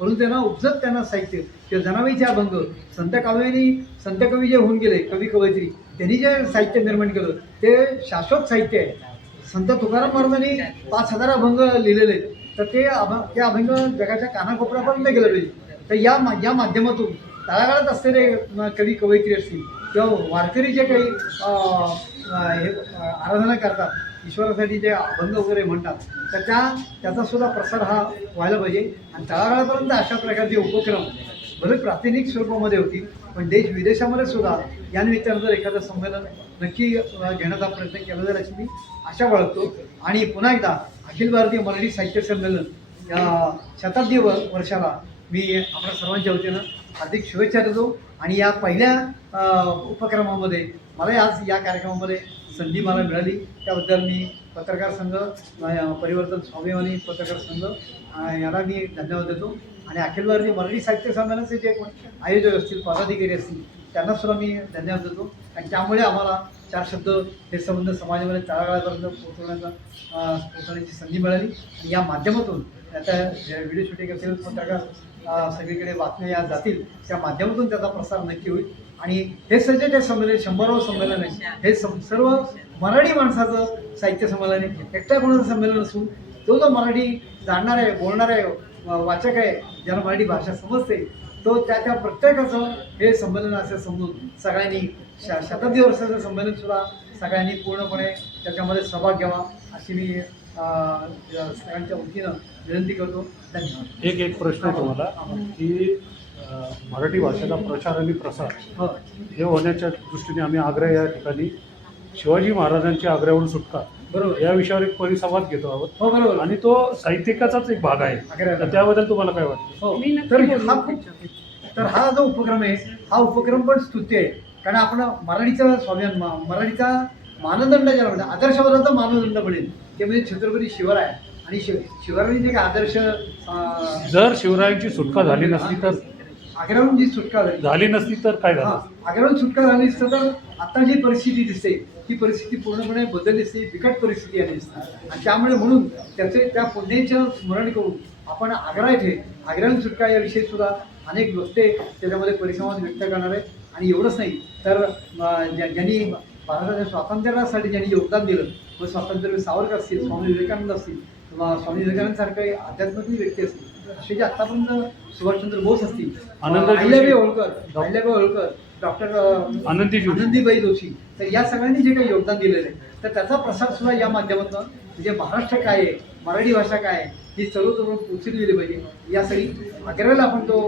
म्हणून त्यांना उपजत त्यांना साहित्य किंवा जनाबाईचे अभंग संत कवी जे होऊन गेले कवी कवयित्री त्यांनी जे साहित्य निर्माण केलं ते शाश्वत साहित्य आहे. संत तुकाराम महाराजांनी 5,000 अभंग लिहिलेले तर ते अभंग जगाच्या कानाकोपऱ्यापर्यंत गेलं पाहिजे. तर या माध्यमातून तळागाळात असलेले कवी कवयित्री असतील किंवा वारकरी जे काही आराधना करतात ईश्वरासाठी जे अभंग वगैरे म्हणतात तर त्याचा सुद्धा प्रसार हा व्हायला पाहिजे. आणि तळागाळापर्यंत अशा प्रकारचे उपक्रम भले प्रातिनिधिक स्वरूपामध्ये होती पण देश विदेशामध्ये सुद्धा या निमित्तानं जर एखादं संमेलन नक्की घेण्याचा प्रयत्न केला जाईल अशी मी आशा बाळगतो. आणि पुन्हा एकदा अखिल भारतीय मराठी साहित्य संमेलन या शताब्दी वर्षाला मी आपल्या सर्वांच्या वतीनं हार्दिक शुभेच्छा देतो. आणि या पहिल्या उपक्रमामध्ये मला आज या कार्यक्रमामध्ये संधी मला मिळाली त्याबद्दल मी पत्रकार संघ परिवर्तन स्वाभिमानी पत्रकार संघ याला मी धन्यवाद देतो. आणि अखिल भारतीय मराठी साहित्य संमेलनाचे जे कोण आयोजक असतील पदाधिकारी असतील त्यांनासुद्धा मी धन्यवाद देतो. आणि त्यामुळे आम्हाला 4 शब्द हे संबंध समाजामध्ये तळागाळापर्यंत पोहोचवण्याची संधी मिळाली. आणि या माध्यमातून आता व्हिडिओ शूटिंग असेल पत्रकार सगळीकडे बातम्या या जातील त्या माध्यमातून त्याचा प्रसार नक्की होईल. आणि हे सगळे जे संमेलन 100वे संमेलन आहे हे सर्व मराठी माणसाचं साहित्य संमेलन आहे. एकट्या कोणाचं संमेलन असून जो मराठी जाणणार आहे बोलणार आहे वाचक आहे ज्याला मराठी भाषा समजते तो त्या प्रत्येकाचं हे संमेलन असं समजून सगळ्यांनी शताब्दी वर्षाचं संमेलनसुद्धा सगळ्यांनी पूर्णपणे त्याच्यामध्ये सहभाग घ्यावा अशी मी सगळ्यांच्या वतीनं विनंती करतो. धन्यवाद. एक प्रश्न आहे तुम्हाला की मराठी भाषेचा प्रचार आणि प्रसार हे होण्याच्या दृष्टीने आम्ही आग्रा या ठिकाणी शिवाजी महाराजांच्या आग्र्यावरून सुटका बरोबर या विषयावर एक परिसंवाद घेतो आहोत. हो बरोबर. आणि तो साहित्यिकाचाच एक भाग आहे. तर त्याबद्दल तुम्हाला काय वाटतं? हो तर हा जो उपक्रम आहे हा उपक्रम पण स्तुत्य आहे. कारण आपण मराठीचा स्वाभिमान मराठीचा मानदंड ज्याला म्हणतात आदर्शवादाचा मानदंड बनेल ते म्हणजे छत्रपती शिवराय. आणि शिवरायांनी जे काय आदर्श जर शिवरायांची सुटका झाली नसती तर आग्र्याहून जी सुटका झाली नसती तर काय झालं? आग्र्याहून सुटका झाली असतं तर आता जी परिस्थिती दिसते ती परिस्थिती पूर्णपणे बदलली असते बिकट परिस्थिती आली असते. आणि त्यामुळे म्हणून त्या पुण्याचं स्मरण करून आपण आग्रा येथे आग्र्याहून सुटका या विषयी सुद्धा अनेक वक्ते त्याच्यामध्ये परिसंवाद व्यक्त करणार आहेत. आणि एवढंच नाही तर ज्यांनी भारताच्या स्वातंत्र्यासाठी ज्यांनी योगदान दिलं व स्वातंत्र्य सावरकर असतील स्वामी विवेकानंद असतील किंवा स्वामी विवेकानंद सारखे आध्यात्मिक व्यक्ती असतील असे जे आतापर्यंत सुभाषचंद्र बोस असतील अहिल्याबाई होळकर डॉक्टर आनंदीबाई जोशी तर या सगळ्यांनी जे काही योगदान दिलेलं आहे तर त्याचा प्रसार सुद्धा या माध्यमातून म्हणजे महाराष्ट्र काय आहे मराठी भाषा काय आहे ही सर्वतोपरी पोचली गेली पाहिजे. यासाठी आग्र्याला आपण तो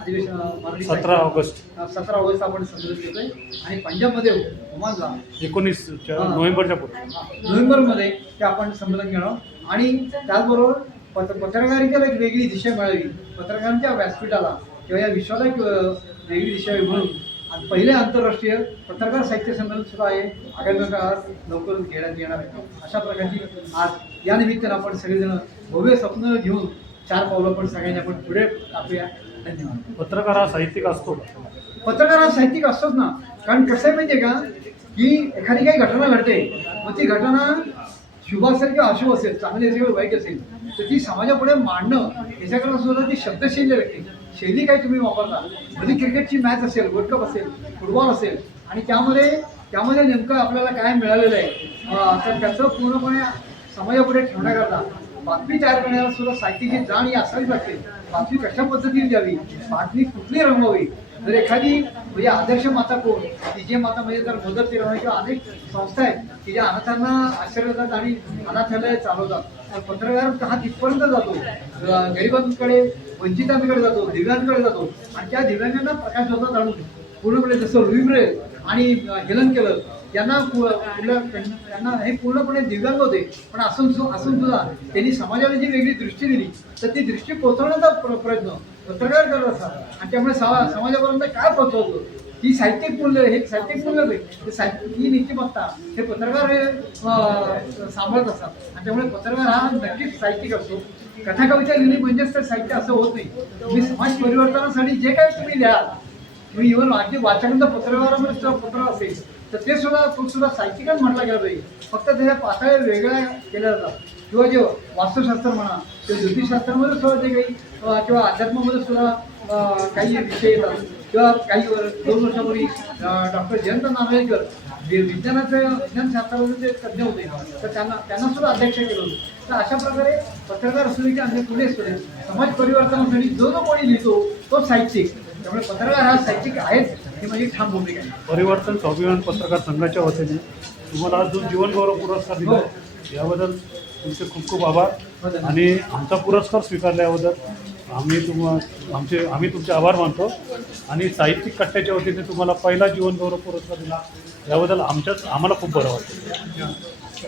अधिवेशन मराठी 17 ऑगस्ट आपण संमेलन घेतोय. आणि पंजाबमध्ये ओमानला 19 नोव्हेंबरच्या पूर्वी नोव्हेंबरमध्ये ते आपण संमेलन घेणार. आणि त्याचबरोबर पत्रकारितेला एक वेगळी दिशा मिळावी पत्रकारांच्या व्यासपीठाला किंवा या विश्वाला एक वेगळी दिशा म्हणून पहिले आंतरराष्ट्रीय पत्रकार साहित्य संमेलन सुद्धा आहे आगामी काळात लवकरच घेण्यात येणार आहे. अशा प्रकारची आज या निमित्तानं आपण सगळेजण भव्य स्वप्न घेऊन 4 पावलं पण सगळ्यांनी आपण पुढे टाकूया. धन्यवाद. पत्रकार हा साहित्यिक असतो? पत्रकार हा साहित्यिक असतोच ना. कारण कसं आहे माहिती आहे का की एखादी काही घटना घडते मग ती घटना शुभ असेल किंवा अशुभ असेल चांगली असेल किंवा वाईट असेल तर ती समाजापुढे मांडणं याच्याकडे सुद्धा ती शब्दशैली लागते. शैली काय तुम्ही वापरता म्हणजे क्रिकेटची मॅच असेल वर्ल्ड कप असेल फुटबॉल असेल आणि त्यामध्ये नेमकं आपल्याला काय मिळालेलं आहे तर त्याचं पूर्णपणे समाजापुढे ठेवण्याकरता बातमी तयार करण्याला सुद्धा साहित्याची जाण ही असावीच लागते. बातमी कशा पद्धतीने द्यावी बातमी कुठली रंगवावी जर एखादी म्हणजे आदर्श माता कोण ती जे माता म्हणजे जर मदत करणार किंवा अनेक संस्था आहेत की ज्या अनाथांना आश्रय देतात आणि अनाथालय चालवतात. तर पत्रकार हा तिथपर्यंत जातो गरिबांकडे वंचितांकडे जातो दिव्यांकडे जातो आणि त्या दिव्यांगांना प्रकाश होतात आणून पूर्णपणे जसं लुई ब्रेल आणि हेलन केलर यांना हे पूर्णपणे दिव्यांग होते पण असून सुद्धा त्यांनी समाजाला जी वेगळी दृष्टी दिली तर ती दृष्टी पोहोचवण्याचा प्रयत्न पत्रकार करत असतात. आणि त्यामुळे समाजापर्यंत काय पोहोचवतो ही साहित्यिक मूल्य हे साहित्यिक मूल्य ही नीतिमत्ता हे पत्रकार हे सांभाळत असतात. आणि त्यामुळे पत्रकार हा नक्कीच साहित्यिक असतो. कथा कविता लिहिली म्हणजेच तर साहित्य असं होत नाही. तुम्ही समाज परिवर्तनासाठी जे काही तुम्ही लिहाल तुम्ही इव्हन अगदी वाचकांचा पत्रकारामध्ये सुद्धा पत्र असेल तर ते सुद्धा तो सुद्धा साहित्यिकच म्हटला गेला पाहिजे. फक्त त्याच्या पातळ्या वेगळ्या केल्या जातात. किंवा जे वास्तुशास्त्र म्हणा किंवा ज्योतिषशास्त्रामध्ये सुद्धा जे काही किंवा अध्यात्मामध्ये सुद्धा काही विषय येतात किंवा काही 2 वर्षापूर्वी डॉक्टर जयंत नार्वेकर जे विज्ञानशास्त्रामध्ये जे तज्ज्ञ होते तर त्यांना सुद्धा अध्यक्ष केलं होतं. तर अशा प्रकारे पत्रकार असू दे की अन्य कुणी असू दे समाज परिवर्तनासाठी जो कोणी लिहितो तो साहित्यिक. त्यामुळे पत्रकार हा साहित्यिक आहेच ही माझी ठाम भूमिका आहे. परिवर्तन स्वाभिमान पत्रकार संघाच्या वतीने तुम्हाला आज जो जीवनगौरव पुरस्कार दिला याबद्दल तुमचे खूप खूप आभार आणि आमचा पुरस्कार स्वीकारल्याबद्दल आम्ही तुमचे आभार मानतो आणि साहित्यिक कट्ट्याच्या वतीने तुम्हाला पहिला जीवनगौरव पुरस्कार दिला याबद्दल आम्हाला खूप बरं वाटतं.